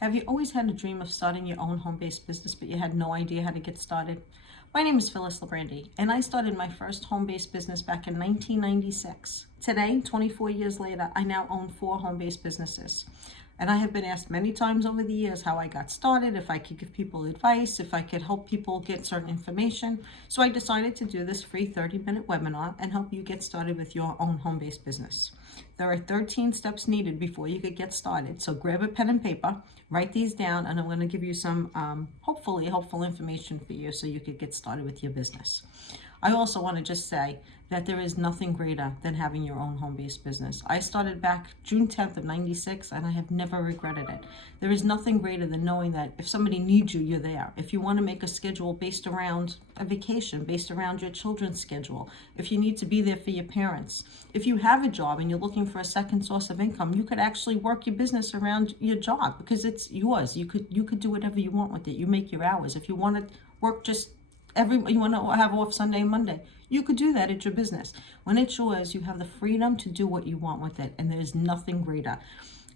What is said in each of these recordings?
Have you always had a dream of starting your own home-based business, but you had no idea how to get started? My name is Phyllis Labrandy, and I started my first home-based business back in 1996. Today, 24 years later, I now own 4 home-based businesses. And I have been asked many times over the years how I got started, if I could give people advice, if I could help people get certain information. So I decided to do this free 30-minute webinar and help you get started with your own home-based business. There are 13 steps needed before you could get started. So grab a pen and paper, write these down, and I'm going to give you some hopefully helpful information for you so you could get started with your business. I also want to just say that there is nothing greater than having your own home-based business. I started back June 10th of 96 and I have never regretted it. There is nothing greater than knowing that if somebody needs you, you're there. If you want to make a schedule based around a vacation, based around your children's schedule, if you need to be there for your parents, if you have a job and you're looking for a second source of income, you could actually work your business around your job because it's yours. You could do whatever you want with it. You make your hours. If you want to work just you want to have off Sunday and Monday, you could do that at your business. When it's yours, you have the freedom to do what you want with it, and there's nothing greater.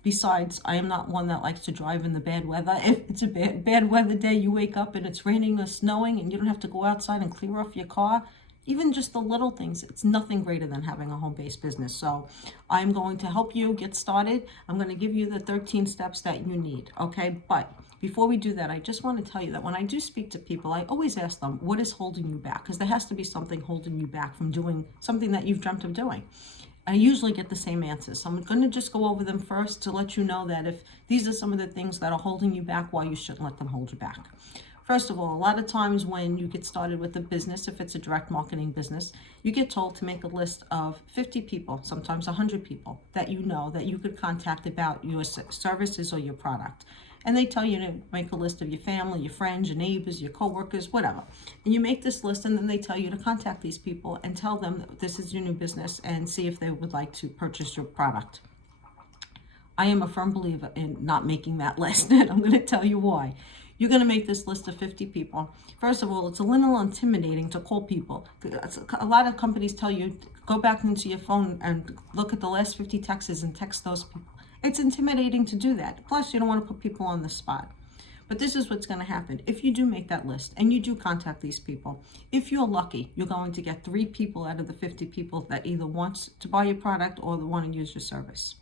Besides, I am not one that likes to drive in the bad weather. If it's a bad weather day, you wake up and it's raining or snowing and you don't have to go outside and clear off your car, even just the little things, it's nothing greater than having a home-based business. So I'm going to help you get started. I'm going to give you the 13 steps that you need, okay? But before we do that, I just want to tell you that when I do speak to people, I always ask them, what is holding you back? Because there has to be something holding you back from doing something that you've dreamt of doing. I usually get the same answers. So I'm going to just go over them first to let you know that if these are some of the things that are holding you back, why you shouldn't let them hold you back. First of all, a lot of times when you get started with a business, if it's a direct marketing business, you get told to make a list of 50 people, sometimes 100 people that you know that you could contact about your services or your product. And they tell you to make a list of your family, your friends, your neighbors, your coworkers, whatever. And you make this list and then they tell you to contact these people and tell them that this is your new business and see if they would like to purchase your product. I am a firm believer in not making that list, and I'm going to tell you why. You're going to make this list of 50 people. First of all, it's a little intimidating to call people. A lot of companies tell you, go back into your phone and look at the last 50 texts and text those people. It's intimidating to do that. Plus, you don't want to put people on the spot. But this is what's going to happen. If you do make that list and you do contact these people, if you're lucky, you're going to get 3 people out of the 50 people that either want to buy your product or want to use your service.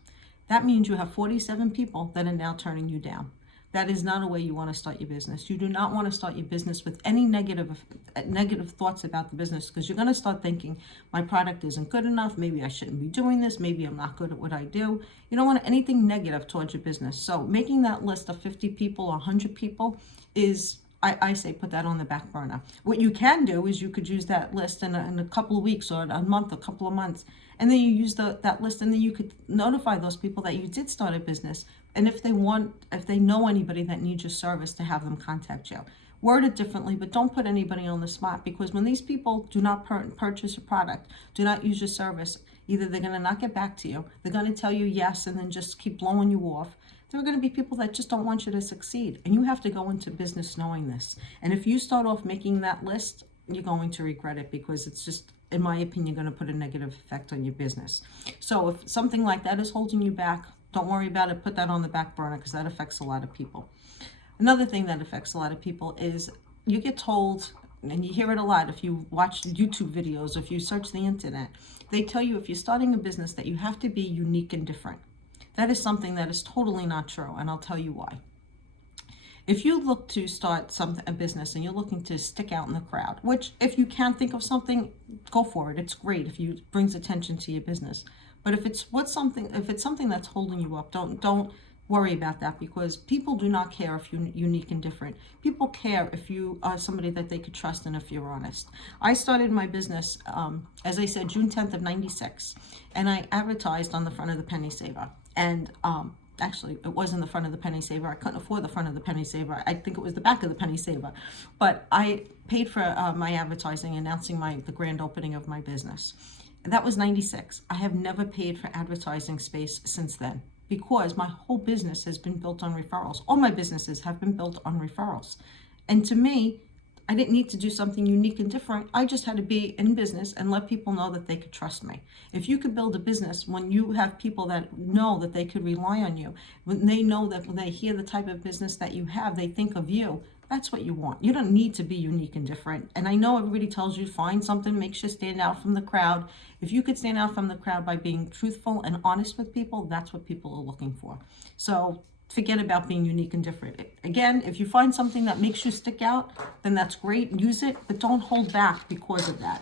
That means you have 47 people that are now turning you down. That is not a way you want to start your business. You do not want to start your business with any negative thoughts about the business, because you're going to start thinking, my product isn't good enough, maybe I shouldn't be doing this, maybe I'm not good at what I do. You don't want anything negative towards your business. So making that list of 50 people or 100 people is, I say put that on the back burner. What you can do is you could use that list in a couple of weeks or a month, a couple of months, and then you use that list, and then you could notify those people that you did start a business. And if they know anybody that needs your service, to have them contact you. Word it differently, but don't put anybody on the spot, because when these people do not purchase a product, do not use your service, either they're going to not get back to you, they're going to tell you yes and then just keep blowing you off. There are going to be people that just don't want you to succeed, and you have to go into business knowing this. And if you start off making that list, you're going to regret it, because it's just, in my opinion, going to put a negative effect on your business. So if something like that is holding you back, don't worry about it. Put that on the back burner, because that affects a lot of people. Another thing that affects a lot of people is you get told, and you hear it a lot if you watch YouTube videos, if you search the internet, they tell you if you're starting a business that you have to be unique and different. That is something that is totally not true, and I'll tell you why. If you look to start a business and you're looking to stick out in the crowd, which if you can think of something, go for it. It's great if it brings attention to your business. But if it's something that's holding you up, don't worry about that, because people do not care if you're unique and different. People care if you are somebody that they could trust and if you're honest. I started my business, as I said, June 10th of 96, and I advertised on the front of the Penny Saver. And actually, it was in the front of the Penny Saver. I couldn't afford the front of the Penny Saver. I think it was the back of the Penny Saver. But I paid for my advertising, announcing the grand opening of my business. And that was 96. I have never paid for advertising space since then, because my whole business has been built on referrals. All my businesses have been built on referrals. And to me, I didn't need to do something unique and different. I just had to be in business and let people know that they could trust me. If you could build a business when you have people that know that they could rely on you, when they know that when they hear the type of business that you have, they think of you, that's what you want. You don't need to be unique and different. And I know everybody tells you find something makes you stand out from the crowd. If you could stand out from the crowd by being truthful and honest with people, that's what people are looking for. So forget about being unique and different. Again, if you find something that makes you stick out, then that's great. Use it, but don't hold back because of that.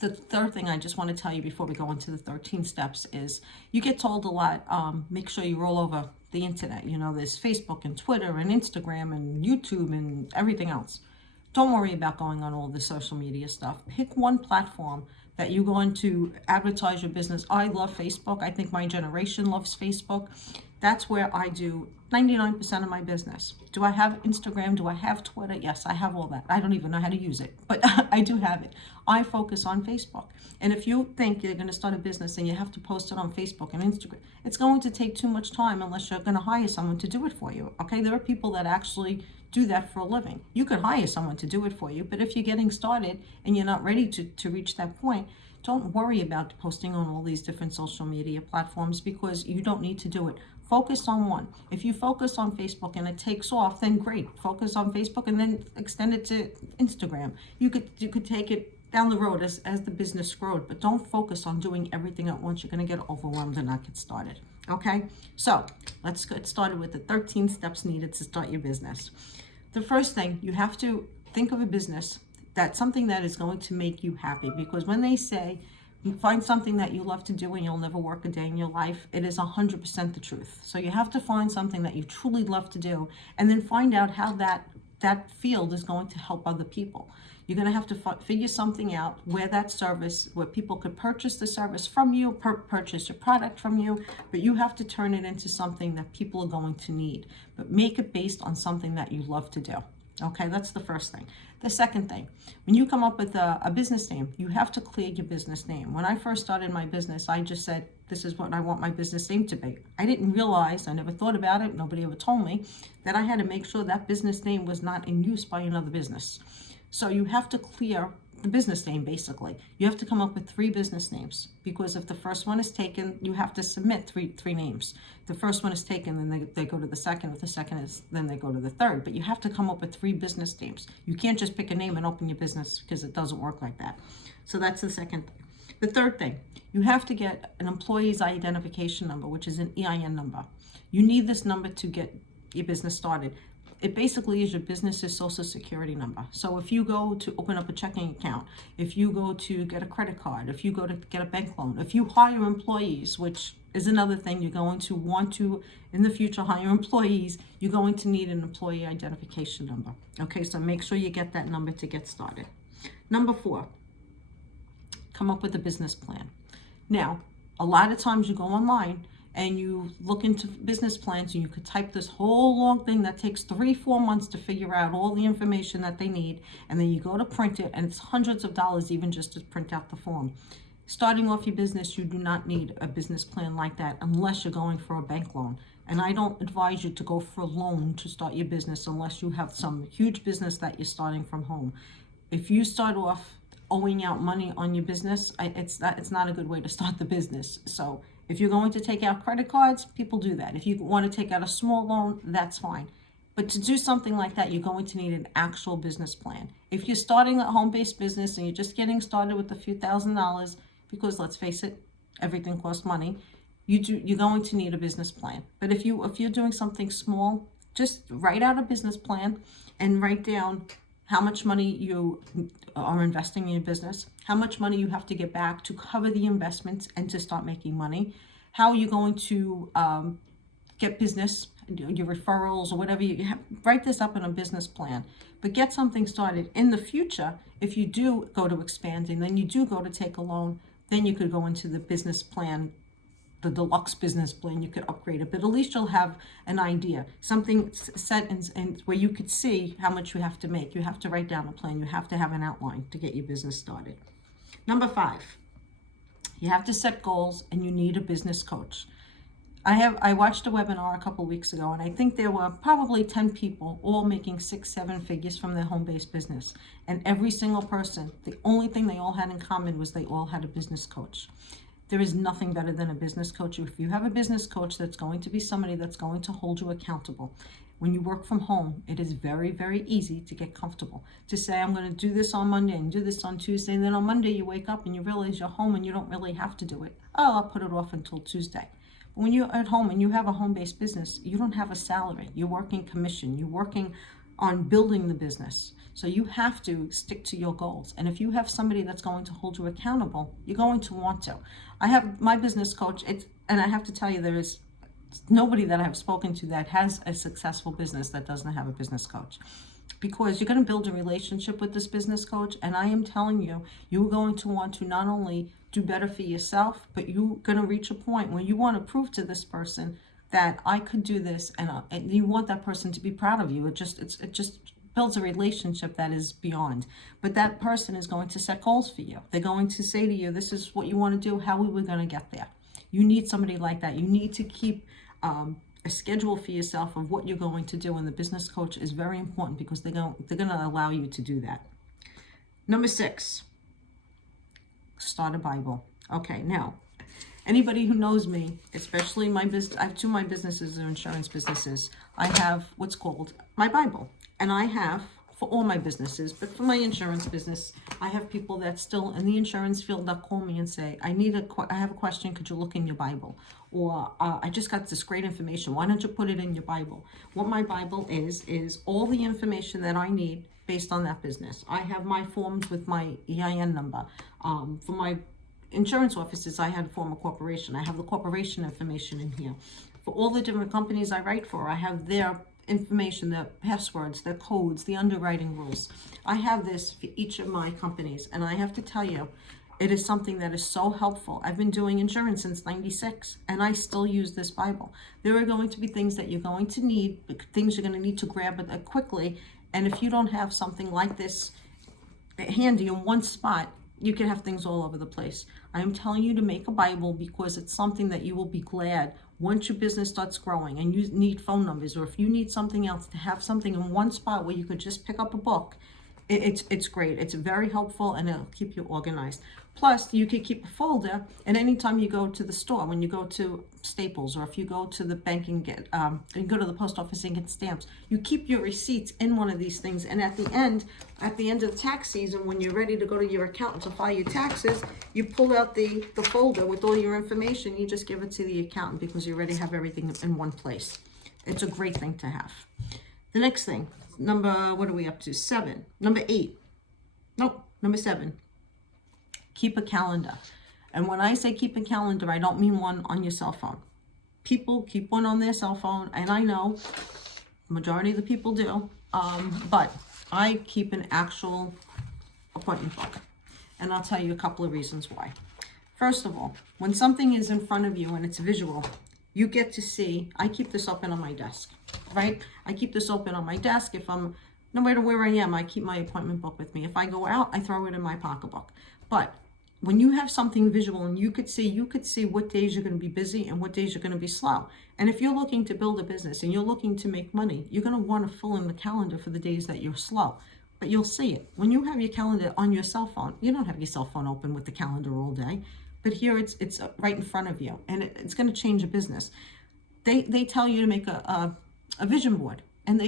The third thing I just want to tell you before we go into the 13 steps is you get told a lot, make sure you're all over the internet. You know, there's Facebook and Twitter and Instagram and YouTube and everything else. Don't worry about going on all the social media stuff. Pick one platform that you're going to advertise your business. I love Facebook. I think my generation loves Facebook. That's where I do 99% of my business. Do I have Instagram? Do I have Twitter? Yes, I have all that. I don't even know how to use it, but I do have it. I focus on Facebook. And if you think you're going to start a business and you have to post it on Facebook and Instagram, it's going to take too much time unless you're going to hire someone to do it for you. Okay, there are people that actually do that for a living. You could hire someone to do it for you, but if you're getting started and you're not ready to reach that point, don't worry about posting on all these different social media platforms because you don't need to do it. Focus on one. If you focus on Facebook and it takes off, then great. Focus on Facebook and then extend it to Instagram. You could take it down the road as the business grows, but don't focus on doing everything at once. You're going to get overwhelmed and not get started. Okay, so let's get started with the 13 steps needed to start your business. The first thing, you have to think of a business that's something that is going to make you happy, because when they say you find something that you love to do and you'll never work a day in your life, it is 100% the truth. So you have to find something that you truly love to do and then find out how that field is going to help other people. You're going to have to figure something out where that service, where people could purchase the service from you, purchase your product from you, but you have to turn it into something that people are going to need. But make it based on something that you love to do. Okay, that's the first thing. The second thing, when you come up with a business name, you have to clear your business name. When I first started my business, I just said, this is what I want my business name to be. I didn't realize, I never thought about it, nobody ever told me, that I had to make sure that business name was not in use by another business. So you have to clear the business name, basically. You have to come up with 3 business names, because if the first one is taken, you have to submit three names. The first one is taken, then they go to the second. If the second is, then they go to the third. But you have to come up with 3 business names. You can't just pick a name and open your business, because it doesn't work like that. So that's the second thing. The third thing, you have to get an employee's identification number, which is an EIN number. You need this number to get your business started. It basically is your business's social security number. So if you go to open up a checking account, if you go to get a credit card, if you go to get a bank loan, if you hire employees, which is another thing, you're going to want to, in the future, hire employees, you're going to need an employee identification number. Okay, so make sure you get that number to get started. Number 4, come up with a business plan. Now, a lot of times you go online and you look into business plans and you could type this whole long thing that takes 3-4 months to figure out all the information that they need, and then you go to print it and it's hundreds of dollars even just to print out the form. Starting off your business, you do not need a business plan like that unless you're going for a bank loan. And I don't advise you to go for a loan to start your business unless you have some huge business that you're starting from home. If you start off owing out money on your business, it's not a good way to start the business. So if you're going to take out credit cards, people do that. If you want to take out a small loan, that's fine. But to do something like that, you're going to need an actual business plan. If you're starting a home-based business and you're just getting started with a few $1,000s, because let's face it, everything costs money, you're going to need a business plan. But if you're doing something small, just write out a business plan and write down how much money you are investing in your business, how much money you have to get back to cover the investments and to start making money, how you're going to get business, your referrals or whatever. Write this up in a business plan, but get something started. In the future, if you do go to expanding, then you do go to take a loan, then you could go into the business plan, the deluxe business plan. You could upgrade it, but at least you'll have an idea, something set and where you could see how much you have to make. You have to write down a plan. You have to have an outline to get your business started. Number 5, you have to set goals and you need a business coach. I watched a webinar a couple weeks ago, and I think there were probably 10 people all making 6-7 figures from their home-based business. And every single person, the only thing they all had in common was they all had a business coach. There is nothing better than a business coach. If you have a business coach, that's going to be somebody that's going to hold you accountable. When you work from home, it is very, very easy to get comfortable. To say, I'm going to do this on Monday and do this on Tuesday, and then on Monday you wake up and you realize you're home and you don't really have to do it. Oh, I'll put it off until Tuesday. But when you're at home and you have a home-based business, you don't have a salary. You're working commission. You're working on building the business. So you have to stick to your goals. And if you have somebody that's going to hold you accountable, you're going to want to. I have my business coach, and I have to tell you, there is nobody that I've spoken to that has a successful business that doesn't have a business coach. Because you're going to build a relationship with this business coach, and I am telling you, you're going to want to not only do better for yourself, but you're going to reach a point where you want to prove to this person that I could do this, and you want that person to be proud of you. It just builds a relationship that is beyond. But that person is going to set goals for you. They're going to say to you, this is what you want to do, how are we going to get there? You need somebody like that. You need to keep a schedule for yourself of what you're going to do, and the business coach is very important because they're going to allow you to do that. Number 6, start a Bible. Okay, now, anybody who knows me, especially my business, I have 2 of my businesses are insurance businesses. I have what's called my Bible, and I have for all my businesses, but for my insurance business, I have people that still in the insurance field that call me and say, I have a question, could you look in your Bible? Or I just got this great information, why don't you put it in your Bible? What my Bible is all the information that I need based on that business. I have my forms with my EIN number. For my insurance offices, I had to form a corporation. I have the corporation information in here. For all the different companies I write for, I have their information, their passwords, their codes, the underwriting rules. I have this for each of my companies, and I have to tell you, it is something that is so helpful. I've been doing insurance since '96, and I still use this Bible. There are going to be things that you're going to need, things you're going to need to grab it quickly, and if you don't have something like this handy in one spot, you can have things all over the place. I am telling you to make a Bible because it's something that you will be glad once your business starts growing and you need phone numbers, or if you need something else, to have something in one spot where you could just pick up a book. It's great. It's very helpful, and it'll keep you organized. Plus, you could keep a folder, and anytime you go to the store, when you go to Staples, or if you go to the bank and you go to the post office and get stamps, you keep your receipts in one of these things. And at the end of the tax season, when you're ready to go to your accountant to file your taxes, you pull out the folder with all your information. You just give it to the accountant because you already have everything in one place. It's a great thing to have. The next thing, what are we up to? 7. Number 8. Nope, number 7. Keep a calendar. And when I say keep a calendar, I don't mean one on your cell phone. People keep one on their cell phone, and I know majority of the people do, but I keep an actual appointment book. And I'll tell you a couple of reasons why. First of all, when something is in front of you and it's visual, you get to see. I keep this open on my desk, right? I keep this open on my desk. No matter where I am, I keep my appointment book with me. If I go out, I throw it in my pocketbook. But when you have something visual and you could see what days you're going to be busy and what days you're going to be slow. And if you're looking to build a business and you're looking to make money, you're going to want to fill in the calendar for the days that you're slow. But you'll see it. When you have your calendar on your cell phone, you don't have your cell phone open with the calendar all day. But here it's right in front of you, and it's going to change a business. They tell you to make a vision board. And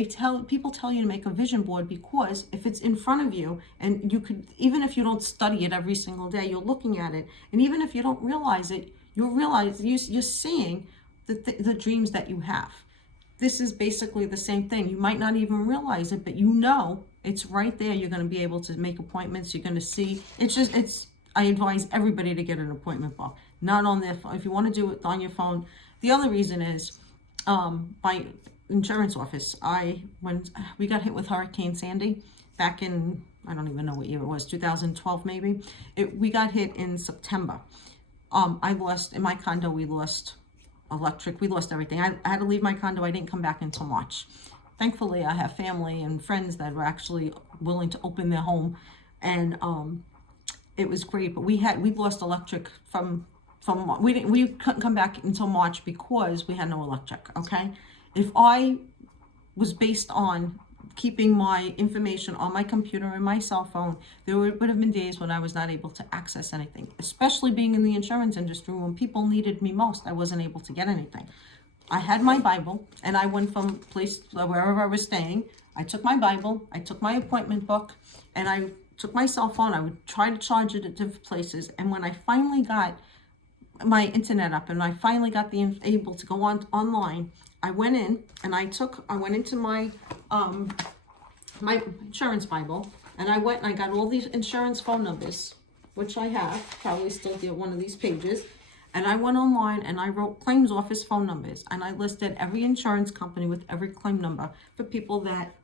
people tell you to make a vision board because if it's in front of you, and you could, even if you don't study it every single day, you're looking at it, and even if you don't realize it, you'll realize you're seeing the dreams that you have. This is basically the same thing. You might not even realize it, but you know it's right there. You're going to be able to make appointments. You're going to see. I advise everybody to get an appointment book, not on their phone. If you want to do it on your phone. The other reason is, my insurance office, when we got hit with Hurricane Sandy back in, I don't even know what year it was, 2012 maybe. We got hit in September. In my condo, we lost electric, we lost everything. I had to leave my condo. I didn't come back until March. Thankfully, I have family and friends that were actually willing to open their home, and it was great. But we lost electric from we couldn't come back until March because we had no electric. Okay, if I was based on keeping my information on my computer and my cell phone, there would have been days when I was not able to access anything, especially being in the insurance industry when people needed me most. I wasn't able to get anything. I had my Bible, and I went from place wherever I was staying. I took my Bible, I took my appointment book, and I took my cell phone. I would try to charge it at different places. And when I finally got my internet up and I finally got able to go online, I went in and I went into my my insurance Bible, and I went and I got all these insurance phone numbers, which I have probably still get one of these pages. And I went online and I wrote claims office phone numbers, and I listed every insurance company with every claim number for people that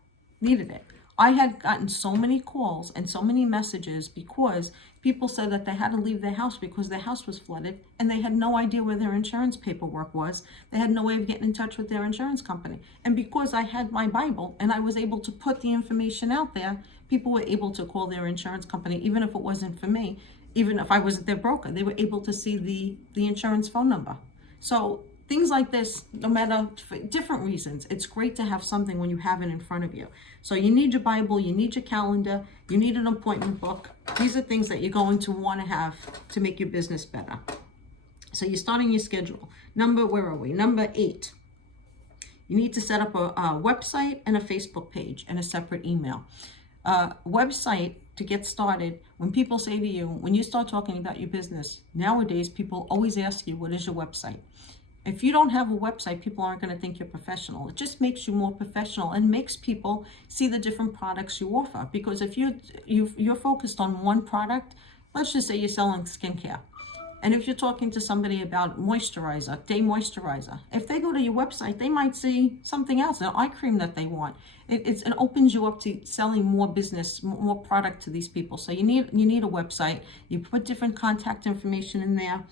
needed it. I had gotten so many calls and so many messages because people said that they had to leave their house because their house was flooded and they had no idea where their insurance paperwork was. They had no way of getting in touch with their insurance company. And because I had my Bible and I was able to put the information out there, people were able to call their insurance company, even if it wasn't for me, even if I wasn't their broker. They were able to see the insurance phone number. So things like this, no matter, for different reasons, it's great to have something when you have it in front of you. So you need your Bible, you need your calendar, you need an appointment book. These are things that you're going to want to have to make your business better. So you're starting your schedule. Where are we? Number 8. You need to set up a website and a Facebook page and a separate email. Website, to get started, when people say to you, when you start talking about your business, nowadays people always ask you, what is your website? If you don't have a website, people aren't going to think you're professional. It just makes you more professional and makes people see the different products you offer. Because if you're focused on one product, let's just say you're selling skincare, and if you're talking to somebody about moisturizer, day moisturizer, if they go to your website, they might see something else, an eye cream that they want. It opens you up to selling more business, more product to these people. So you need a website. You put different contact information in there.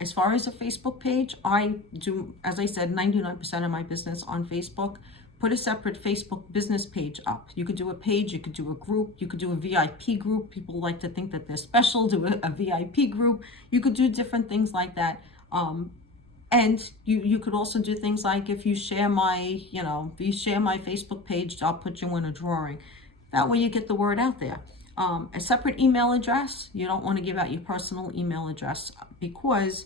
As far as a Facebook page, I do, as I said, 99% of my business on Facebook. Put a separate Facebook business page up. You could do a page, you could do a group, you could do a VIP group. People like to think that they're special, do a VIP group. You could do different things like that. And you could also do things like, if you share my Facebook page, I'll put you in a drawing. That way you get the word out there. A separate email address. You don't want to give out your personal email address because,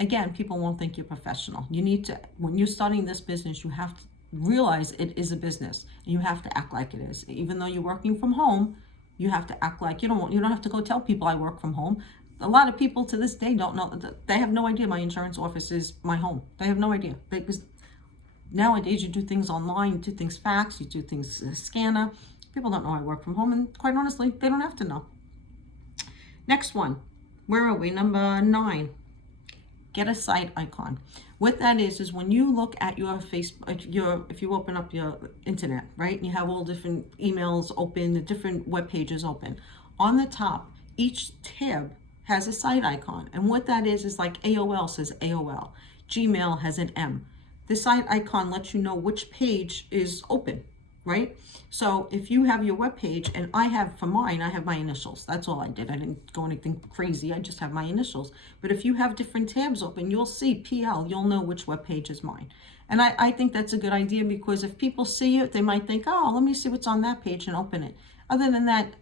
again, people won't think you're professional. You need to, when you're starting this business, you have to realize it is a business. And you have to act like it is. Even though you're working from home, you have to act like you don't have to go tell people I work from home. A lot of people to this day don't know. They have no idea my insurance office is my home. They have no idea. Because nowadays you do things online, you do things fax, you do things scanner. People don't know I work from home, and quite honestly, they don't have to know. Next one, where are we? Number 9, get a site icon. What that is when you look at your Facebook, if you open up your internet, right, and you have all different emails open, the different web pages open, on the top, each tab has a site icon. And what that is like AOL says AOL, Gmail has an M. The site icon lets you know which page is open, right? So if you have your web page, and for mine, I have my initials. That's all I did. I didn't go anything crazy. I just have my initials. But if you have different tabs open, you'll see PL. You'll know which web page is mine. And I think that's a good idea, because if people see it, they might think, oh, let me see what's on that page and open it. Other than that,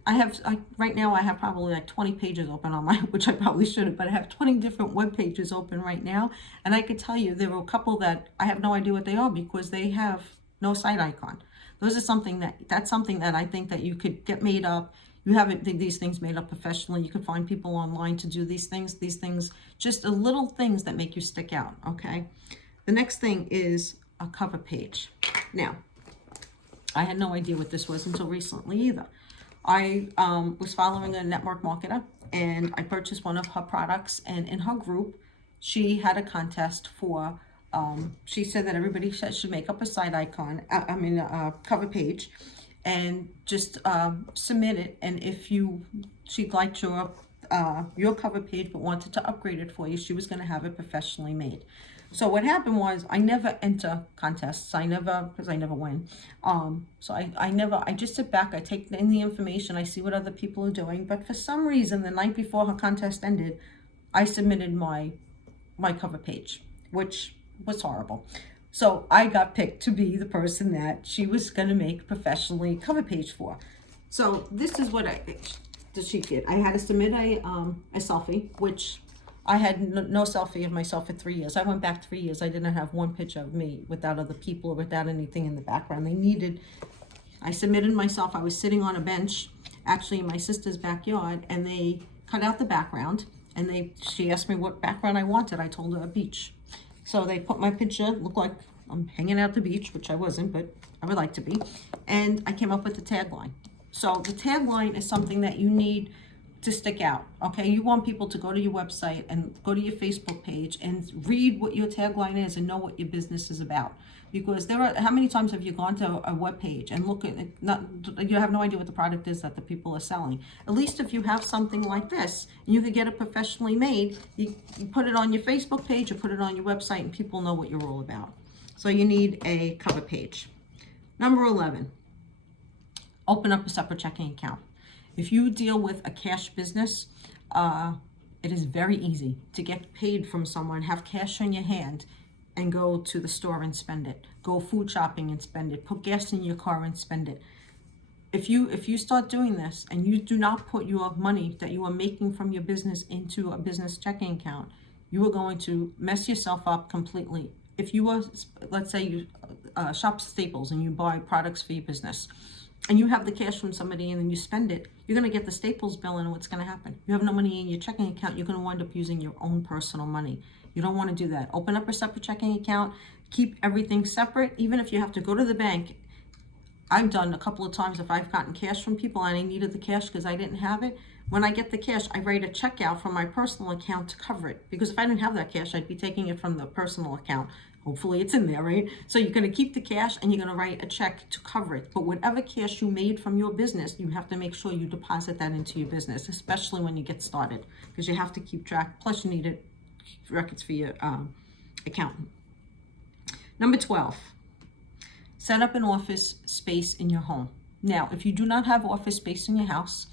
right now I have probably like 20 pages open on mine, which I probably shouldn't, but I have 20 different web pages open right now. And I could tell you there were a couple that I have no idea what they are because they have no site icon. That's something that I think that you could get made up. You haven't these things made up professionally. You could find people online to do these things, just the little things that make you stick out, okay? The next thing is a cover page. Now, I had no idea what this was until recently either. I was following a network marketer, and I purchased one of her products, and in her group, she had a contest for she said that everybody should make up a site icon, a cover page, and just submit it. And if she liked your cover page but wanted to upgrade it for you, she was going to have it professionally made. So what happened was, I never enter contests. Because I never win. So I just sit back, I take in the information, I see what other people are doing. But for some reason, the night before her contest ended, I submitted my cover page, which was horrible. So I got picked to be the person that she was going to make professionally cover page for. So this is what the sheet did. I had to submit a selfie, which I had no selfie of myself for 3 years. I went back 3 years. I didn't have one picture of me without other people or without anything in the background. I submitted myself. I was sitting on a bench, actually in my sister's backyard, and they cut out the background. And she asked me what background I wanted. I told her a beach. So they put my picture, looked like I'm hanging out at the beach, which I wasn't, but I would like to be. And I came up with the tagline. So the tagline is something that you need to stick out, okay? You want people to go to your website and go to your Facebook page and read what your tagline is and know what your business is about. Because how many times have you gone to a web page and look at it, you have no idea what the product is that the people are selling? At least if you have something like this, and you could get it professionally made, you put it on your Facebook page or put it on your website and people know what you're all about. So you need a cover page. Number 11, open up a separate checking account. If you deal with a cash business, it is very easy to get paid from someone, have cash in your hand, and go to the store and spend it. Go food shopping and spend it. Put gas in your car and spend it. If you start doing this and you do not put your money that you are making from your business into a business checking account, you are going to mess yourself up completely. If you are, let's say you shop Staples and you buy products for your business, and you have the cash from somebody and then you spend it, you're going to get the Staples bill, and what's going to happen? You have no money in your checking account. You're going to wind up using your own personal money. You don't want to do that. Open up a separate checking account. Keep everything separate. Even if you have to go to the bank, I've done a couple of times if I've gotten cash from people and I needed the cash because I didn't have it. When I get the cash, I write a check out from my personal account to cover it. Because if I didn't have that cash, I'd be taking it from the personal account. Hopefully it's in there, right? So you're going to keep the cash and you're going to write a check to cover it. But whatever cash you made from your business, you have to make sure you deposit that into your business, especially when you get started, because you have to keep track. Plus you need records for your accountant. Number 12, set up an office space in your home. Now, if you do not have office space in your house,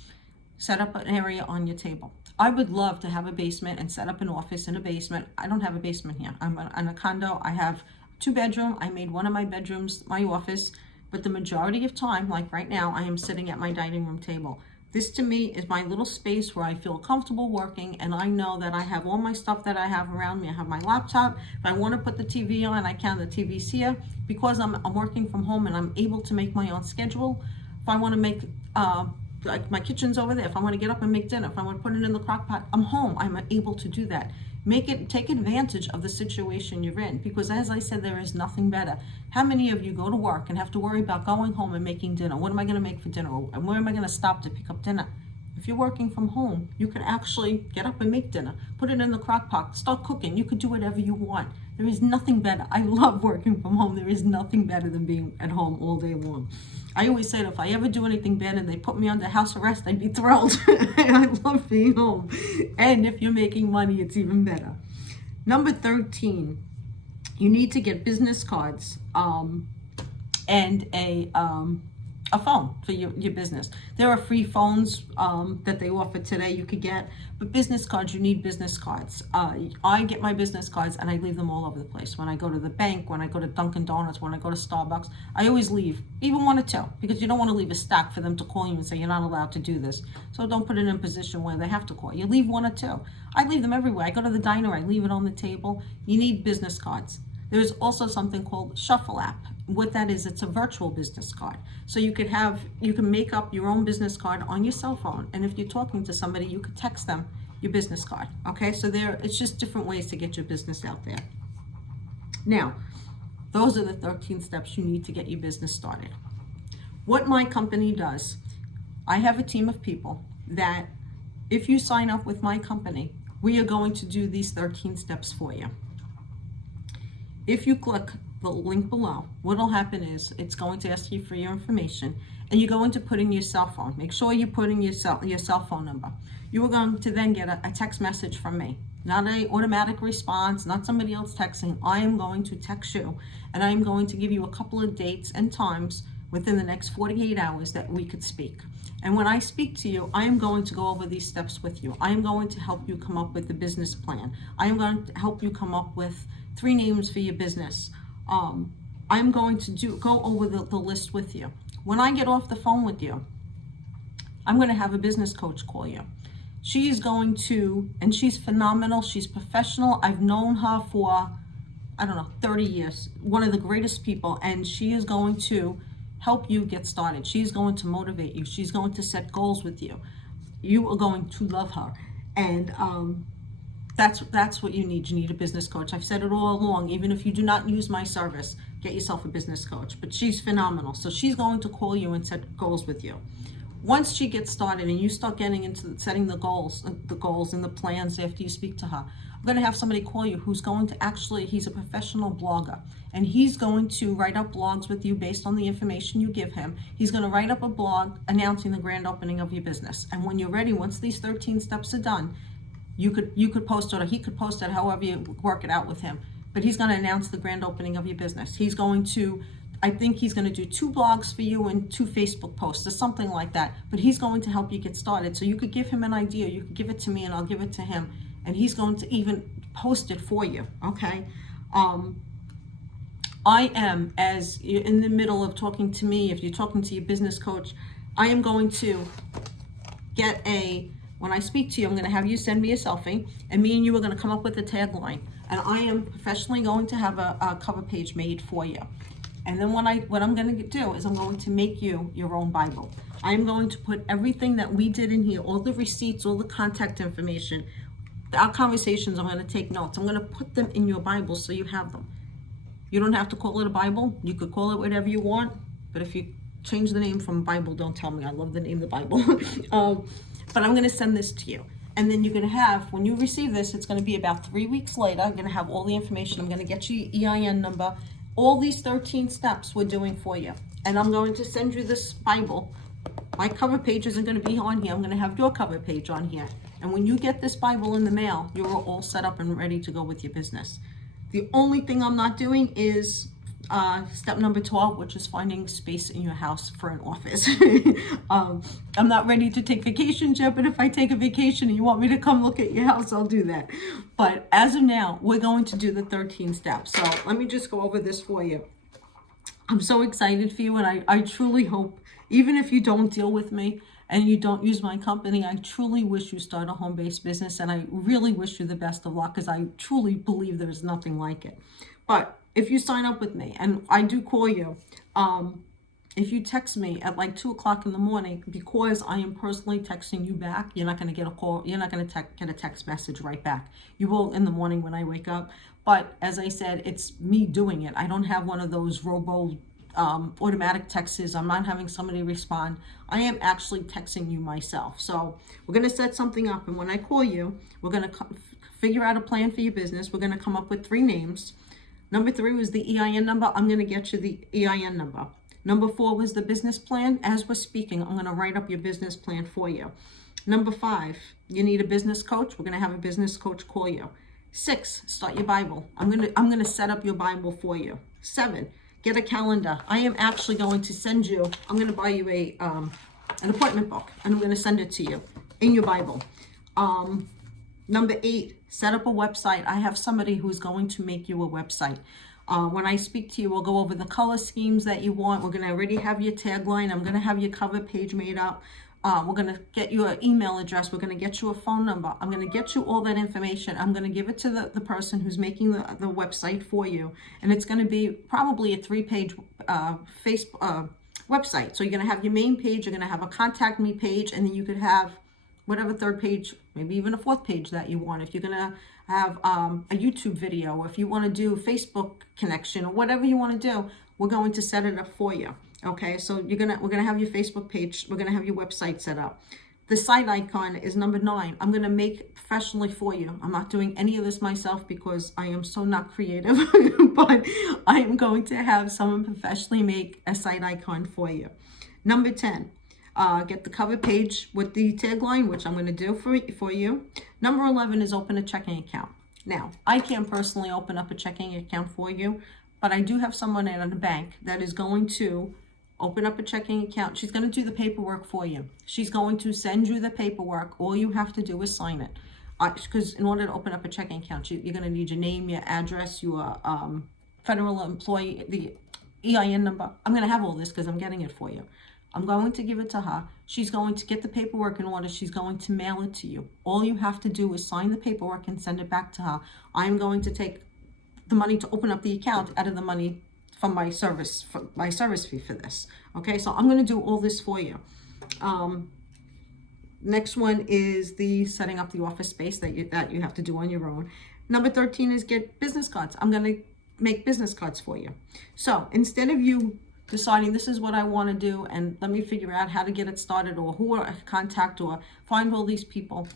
set up an area on your table. I would love to have a basement and set up an office in a basement. I don't have a basement here. I'm in a condo. I have 2-bedroom. I made one of my bedrooms my office, but the majority of time, like right now, I am sitting at my dining room table. This to me is my little space where I feel comfortable working, and I know that I have all my stuff that I have around me. I have my laptop. If I want to put the TV on, I can. The TV's here. Because I'm working from home and I'm able to make my own schedule. If I want to make like my kitchen's over there. If I want to get up and make dinner, if I want to put it in the crock pot, I'm home. I'm able to do that. Take advantage of the situation you're in, because as I said, there is nothing better. How many of you go to work and have to worry about going home and making dinner? What am I going to make for dinner? And where am I going to stop to pick up dinner? If you're working from home, you can actually get up and make dinner, put it in the crock pot, start cooking. You could do whatever you want. There is nothing better. I love working from home. There is nothing better than being at home all day long. I always say that if I ever do anything bad and they put me under house arrest, I'd be thrilled. I love being home. And if you're making money, it's even better. Number 13, you need to get business cards and a phone for your business. There are free phones that they offer today you could get, but business cards, you need business cards. I get my business cards and I leave them all over the place. When I go to the bank, when I go to Dunkin' Donuts, when I go to Starbucks, I always leave even 1 or 2, because you don't want to leave a stack for them to call you and say you're not allowed to do this. So don't put it in a position where they have to call you. Leave 1 or 2. I leave them everywhere. I go to the diner, I leave it on the table. You need business cards. There's also something called Shuffle app. What that is, it's a virtual business card. So you can make up your own business card on your cell phone. And if you're talking to somebody, you could text them your business card. Okay, so it's just different ways to get your business out there. Now, those are the 13 steps you need to get your business started. What my company does, I have a team of people that if you sign up with my company, we are going to do these 13 steps for you. If you click the link below, what will happen is it's going to ask you for your information, and you're going to put in your cell phone. Make sure you put in your cell phone number. You are going to then get a text message from me. Not an automatic response, not somebody else texting. I am going to text you, and I am going to give you a couple of dates and times within the next 48 hours that we could speak. And when I speak to you, I am going to go over these steps with you. I am going to help you come up with a business plan. I am going to help you come up with 3 names for your business. I'm going to go over the list with you. When I get off the phone with you, I'm going to have a business coach call you. She is going to, and she's phenomenal. She's professional. I've known her for, 30 years. One of the greatest people. And she is going to help you get started. She's going to motivate you. She's going to set goals with you. You are going to love her. And that's what you need. You need a business coach. I've said it all along. Even if you do not use my service, get yourself a business coach. But she's phenomenal. So she's going to call you and set goals with you. Once she gets started and you start getting into setting the goals and the plans after you speak to her, I'm going to have somebody call you who's going to he's a professional blogger, and he's going to write up blogs with you based on the information you give him. He's going to write up a blog announcing the grand opening of your business. And when you're ready, once these 13 steps are done, you could post it, or he could post it, however you work it out with him. But he's going to announce the grand opening of your business. I think he's going to do 2 blogs for you and 2 Facebook posts or something like that. But he's going to help you get started. So you could give him an idea. You could give it to me and I'll give it to him. And he's going to even post it for you, okay? I am, as you're in the middle of talking to me, if you're talking to your business coach, I am going to when I speak to you, I'm going to have you send me a selfie, and me and you are going to come up with a tagline. And I am professionally going to have a cover page made for you. And then what I'm going to do is I'm going to make you your own Bible. I'm going to put everything that we did in here, all the receipts, all the contact information, our conversations. I'm going to take notes. I'm going to put them in your Bible so you have them. You don't have to call it a Bible. You could call it whatever you want. But if you change the name from Bible, don't tell me. I love the name the Bible. But I'm going to send this to you. And then you're going to have, when you receive this, it's going to be about 3 weeks later. I'm going to have all the information. I'm going to get you your EIN number. All these 13 steps we're doing for you. And I'm going to send you this Bible. My cover page isn't going to be on here. I'm going to have your cover page on here. And when you get this Bible in the mail, you're all set up and ready to go with your business. The only thing I'm not doing is step number 12, which is finding space in your house for an office. I'm not ready to take vacations yet, but if I take a vacation and you want me to come look at your house, I'll do that. But as of now, we're going to do the 13 steps. So let me just go over this for you. I'm so excited for you, and I truly hope, even if you don't deal with me and you don't use my company, I truly wish you start a home-based business, and I really wish you the best of luck, because I truly believe there's nothing like it. But if you sign up with me, and I do call you, if you text me at like 2 o'clock in the morning, because I am personally texting you back, you're not going to get a call. You're not going to get a text message right back. You will in the morning when I wake up. But as I said, it's me doing it. I don't have one of those automatic texts. I'm not having somebody respond. I am actually texting you myself. So we're going to set something up. And when I call you, we're going to figure out a plan for your business. We're going to come up with 3 names. Number 3 was the EIN number. I'm going to get you the EIN number. Number 4 was the business plan. As we're speaking, I'm going to write up your business plan for you. Number 5, you need a business coach. We're going to have a business coach call you. 6, start your Bible. I'm going to set up your Bible for you. 7, get a calendar. I am actually going to send you, I'm going to buy you an appointment book, and I'm going to send it to you in your Bible. Number 8, set up a website. I have somebody who's going to make you a website. When I speak to you, we'll go over the color schemes that you want. We're going to already have your tagline. I'm going to have your cover page made up. We're going to get you an email address. We're going to get you a phone number. I'm going to get you all that information. I'm going to give it to the person who's making the website for you. And it's going to be probably a 3-page Facebook website. So you're going to have your main page. You're going to have a contact me page. And then you could have whatever 3rd page, maybe even a 4th page that you want. If you're going to have a YouTube video, if you want to do Facebook connection, or whatever you want to do, we're going to set it up for you. Okay, so we're gonna have your Facebook page. We're gonna have your website set up. The site icon is number 9. I'm gonna make professionally for you. I'm not doing any of this myself because I am so not creative, but I am going to have someone professionally make a site icon for you. Number 10. Get the cover page with the tagline, which I'm going to do for you. Number 11 is open a checking account. Now, I can't personally open up a checking account for you, but I do have someone at a bank that is going to open up a checking account. She's going to do the paperwork for you. She's going to send you the paperwork. All you have to do is sign it. Because in order to open up a checking account, you're going to need your name, your address, your federal employee, the EIN number. I'm going to have all this because I'm getting it for you. I'm going to give it to her. She's going to get the paperwork in order. She's going to mail it to you. All you have to do is sign the paperwork and send it back to her. I'm going to take the money to open up the account out of the money from my service fee for this. Okay, so I'm going to do all this for you. Next one is the setting up the office space that you have to do on your own. Number 13 is get business cards. I'm going to make business cards for you. So instead of you deciding this is what I want to do and let me figure out how to get it started or who I contact or find all these people,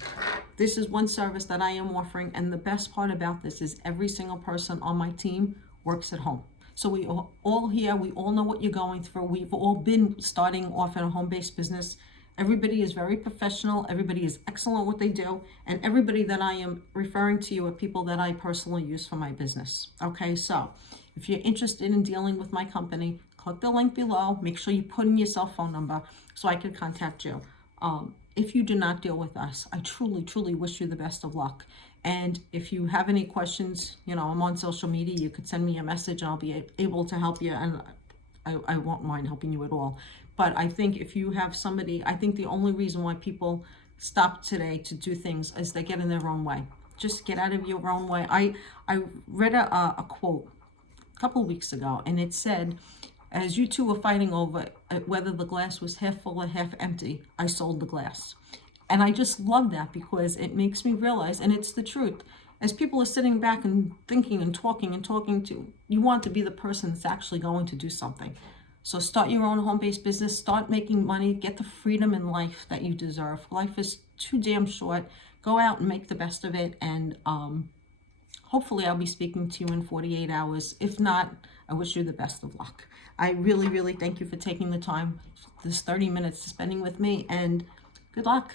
this is one service that I am offering. And the best part about this is every single person on my team works at home. So we all here, we all know what you're going through. We've all been starting off in a home-based business. Everybody is very professional. Everybody is excellent at what they do. And everybody that I am referring to you are people that I personally use for my business. Okay, so if you're interested in dealing with my company, click the link below. Make sure you put in your cell phone number so I can contact you. If you do not deal with us, I truly, truly wish you the best of luck. And if you have any questions, I'm on social media. You could send me a message and I'll be able to help you. And I won't mind helping you at all. But I think if you have somebody, I think the only reason why people stop today to do things is they get in their own way. Just get out of your own way. I read a quote a couple of weeks ago, and it said, as you two were fighting over whether the glass was half full or half empty, I sold the glass. And I just love that because it makes me realize, and it's the truth, as people are sitting back and thinking and talking to, you want to be the person that's actually going to do something. So start your own home-based business, start making money, get the freedom in life that you deserve. Life is too damn short. Go out and make the best of it. And hopefully I'll be speaking to you in 48 hours. If not, I wish you the best of luck. I really, really thank you for taking the time, this 30 minutes spending with me, and good luck.